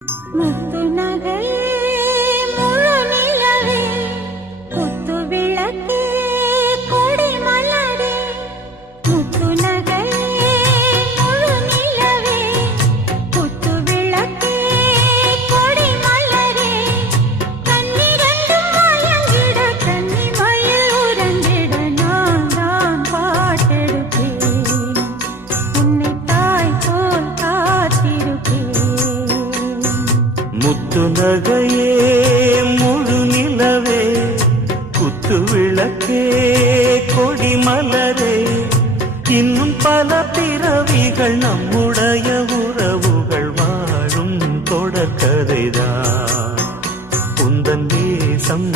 முத்து நகையே முழு நிலவே குத்து விளக்கே கொடி மலரே முத்து நகையே முழு நிலவே குத்து விளக்கே கொடி மலரே கண்ணிரண்டும் மயங்கிட கன்னி மயில் உறங்கிட நான் தான் பாட்டெடுப்பேன் உன்னை தாய் போல் காத்திருப்பேன் முத்து நகையே முழு நிலவே குத்து விளக்கே கொடி மலரே இன்னும் பல பிறவிகள் நம்முடைய உறவுகள் வாழும் தொடர்கதைதான் உந்தன் தேசம்